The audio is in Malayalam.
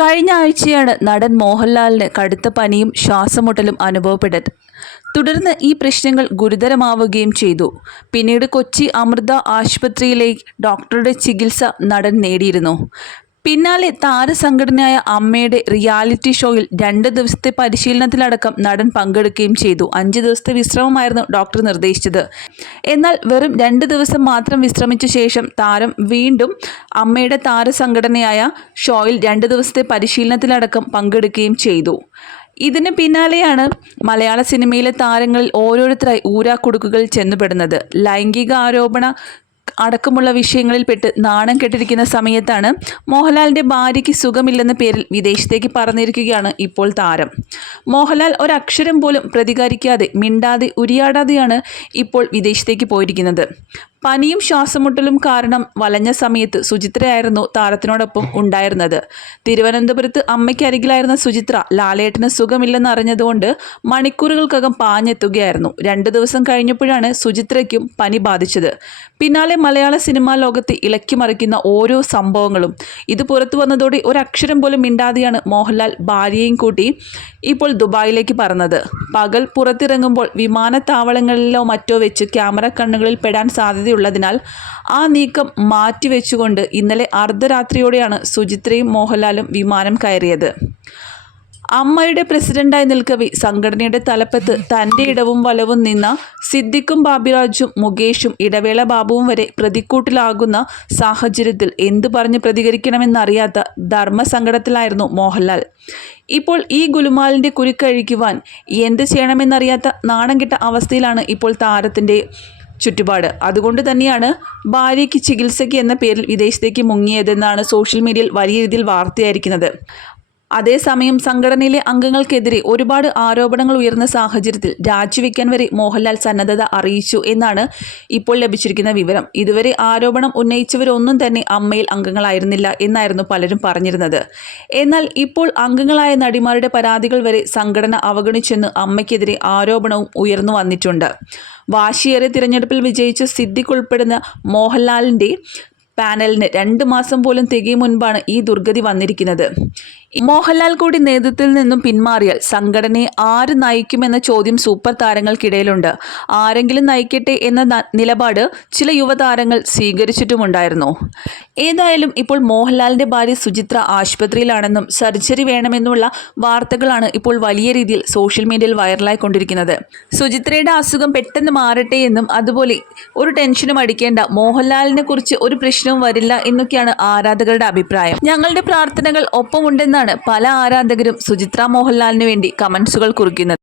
കഴിഞ്ഞ ആഴ്ചയാണ് നടൻ മോഹൻലാലിന് കടുത്ത പനിയും ശ്വാസമുട്ടലും അനുഭവപ്പെട്ടത്. തുടർന്ന് ഈ പ്രശ്നങ്ങൾ ഗുരുതരമാവുകയും ചെയ്തു. പിന്നീട് കൊച്ചി അമൃത ആശുപത്രിയിലേക്ക് ഡോക്ടറുടെ ചികിത്സ നടൻ നേടിയിരുന്നു. പിന്നാലെ താരസംഘടനയായ അമ്മയുടെ റിയാലിറ്റി ഷോയിൽ രണ്ട് ദിവസത്തെ പരിശീലനത്തിലടക്കം നടൻ പങ്കെടുക്കുകയും ചെയ്തു. അഞ്ച് ദിവസത്തെ വിശ്രമമായിരുന്നു ഡോക്ടർ നിർദ്ദേശിച്ചത്. എന്നാൽ വെറും രണ്ട് ദിവസം മാത്രം വിശ്രമിച്ച ശേഷം താരം വീണ്ടും അമ്മയുടെ താരസംഘടനയായ ഷോയിൽ രണ്ട് ദിവസത്തെ പരിശീലനത്തിലടക്കം പങ്കെടുക്കുകയും ചെയ്തു. ഇതിന് പിന്നാലെയാണ് മലയാള സിനിമയിലെ താരങ്ങളിൽ ഓരോരുത്തരായി ഊരാക്കുടുക്കുകൾ ചെന്നുപെടുന്നത്. ലൈംഗിക ആരോപണ അടക്കമുള്ള വിഷയങ്ങളിൽപ്പെട്ട് നാണം കെട്ടിരിക്കുന്ന സമയത്താണ് മോഹൻലാലിന്റെ ഭാര്യയ്ക്ക് സുഖമില്ലെന്ന പേരിൽ വിദേശത്തേക്ക് പറഞ്ഞിരിക്കുകയാണ് ഇപ്പോൾ താരം. മോഹൻലാൽ ഒരക്ഷരം പോലും പ്രതികരിക്കാതെ മിണ്ടാതെ ഉരിയാടാതെയാണ് ഇപ്പോൾ വിദേശത്തേക്ക് പോയിരിക്കുന്നത്. പനിയും ശ്വാസമുട്ടലും കാരണം വലഞ്ഞ സമയത്ത് സുചിത്രയായിരുന്നു താരത്തിനോടൊപ്പം ഉണ്ടായിരുന്നത്. തിരുവനന്തപുരത്ത് അമ്മയ്ക്കരികിലായിരുന്ന സുചിത്ര ലാലേട്ടന് സുഖമില്ലെന്ന് അറിഞ്ഞതുകൊണ്ട് മണിക്കൂറുകൾക്കകം പാഞ്ഞെത്തുകയായിരുന്നു. രണ്ട് ദിവസം കഴിഞ്ഞപ്പോഴാണ് സുചിത്രയ്ക്കും പനി ബാധിച്ചത്. പിന്നാലെ മലയാള സിനിമാ ലോകത്തെ ഇളക്കിമറിക്കുന്ന ഓരോ സംഭവങ്ങളും. ഇത് പുറത്തു വന്നതോടെ ഒരക്ഷരം പോലും മിണ്ടാതെയാണ് മോഹൻലാൽ ഭാര്യയും കൂട്ടി ഇപ്പോൾ ദുബായിലേക്ക് പറഞ്ഞത് പകൽ പുറത്തിറങ്ങുമ്പോൾ വിമാനത്താവളങ്ങളിലോ മറ്റോ വെച്ച് ക്യാമറ കണ്ണുകളിൽ പെടാൻ സാധ്യതയുള്ളതിനാൽ ആ നീക്കം മാറ്റിവെച്ചുകൊണ്ട് ഇന്നലെ അർദ്ധരാത്രിയോടെയാണ് സുചിത്രയും മോഹൻലാലും വിമാനം കയറിയത്. അമ്മയുടെ പ്രസിഡന്റായി നിൽക്കവെ സംഘടനയുടെ തലപ്പത്ത് തന്റെ ഇടവും വലവും നിന്ന സിദ്ദിഖും ബാബിരാജും മുകേഷും ഇടവേള ബാബുവും വരെ പ്രതിക്കൂട്ടിലാകുന്ന സാഹചര്യത്തിൽ എന്തു പറഞ്ഞ് പ്രതികരിക്കണമെന്നറിയാത്ത ധർമ്മസങ്കടത്തിലായിരുന്നു മോഹൻലാൽ. ഇപ്പോൾ ഈ ഗുലുമാലിന്റെ കുരുക്കഴിക്കുവാൻ എന്ത് ചെയ്യണമെന്നറിയാത്ത നാണം കെട്ട അവസ്ഥയിലാണ് ഇപ്പോൾ താരത്തിന്റെ ചുറ്റുപാട്. അതുകൊണ്ട് തന്നെയാണ് ഭാര്യയ്ക്ക് ചികിത്സയ്ക്ക് എന്ന പേരിൽ വിദേശത്തേക്ക് മുങ്ങിയതെന്നാണ് സോഷ്യൽ മീഡിയയിൽ വലിയ രീതിയിൽ വാർത്തയായിരിക്കുന്നത്. അതേസമയം സംഘടനയിലെ അംഗങ്ങൾക്കെതിരെ ഒരുപാട് ആരോപണങ്ങൾ ഉയർന്ന സാഹചര്യത്തിൽ രാജിവെക്കാൻ വരെ മോഹൻലാൽ സന്നദ്ധത അറിയിച്ചു എന്നാണ് ഇപ്പോൾ ലഭിച്ചിരിക്കുന്ന വിവരം. ഇതുവരെ ആരോപണം ഉന്നയിച്ചവരൊന്നും തന്നെ അമ്മയിൽ അംഗങ്ങളായിരുന്നില്ല എന്നായിരുന്നു പലരും പറഞ്ഞിരുന്നത്. എന്നാൽ ഇപ്പോൾ അംഗങ്ങളായ നടിമാരുടെ പരാതികൾ വരെ സംഘടന അവഗണിച്ചെന്ന് അമ്മയ്ക്കെതിരെ ആരോപണവും ഉയർന്നു വന്നിട്ടുണ്ട്. വാശിയേറെ തിരഞ്ഞെടുപ്പിൽ വിജയിച്ച സിദ്ദിഖ് ഉൾപ്പെടുന്ന മോഹൻലാലിന്റെ പാനലിന് രണ്ട് മാസം പോലും തികയും മുൻപാണ് ഈ ദുർഗതി വന്നിരിക്കുന്നത്. മോഹൻലാൽ കൂടി നേതൃത്വത്തിൽ നിന്നും പിന്മാറിയാൽ സംഘടനയെ ആര് നയിക്കുമെന്ന ചോദ്യം സൂപ്പർ താരങ്ങൾക്കിടയിലുണ്ട്. ആരെങ്കിലും നയിക്കട്ടെ എന്ന നിലപാട് ചില യുവതാരങ്ങൾ സ്വീകരിച്ചിട്ടുമുണ്ടായിരുന്നു. ഏതായാലും ഇപ്പോൾ മോഹൻലാലിന്റെ ഭാര്യ സുചിത്ര ആശുപത്രിയിലാണെന്നും സർജറി വേണമെന്നുമുള്ള വാർത്തകളാണ് ഇപ്പോൾ വലിയ രീതിയിൽ സോഷ്യൽ മീഡിയയിൽ വൈറലായിക്കൊണ്ടിരിക്കുന്നത് സുചിത്രയുടെ അസുഖം പെട്ടെന്ന് മാറട്ടെ എന്നും അതുപോലെ ഒരു ടെൻഷനും അടിക്കേണ്ട മോഹൻലാലിനെ കുറിച്ച് ഒരു പ്രശ്നവും വരില്ല എന്നൊക്കെയാണ് ആരാധകരുടെ അഭിപ്രായം. ഞങ്ങളുടെ പ്രാർത്ഥനകൾ ഒപ്പമുണ്ടെന്നാണ് പല ആരാധകരും സുചിത്ര മോഹൻലാലിന് വേണ്ടി കമൻസുകൾ കുറിക്കുന്നത്.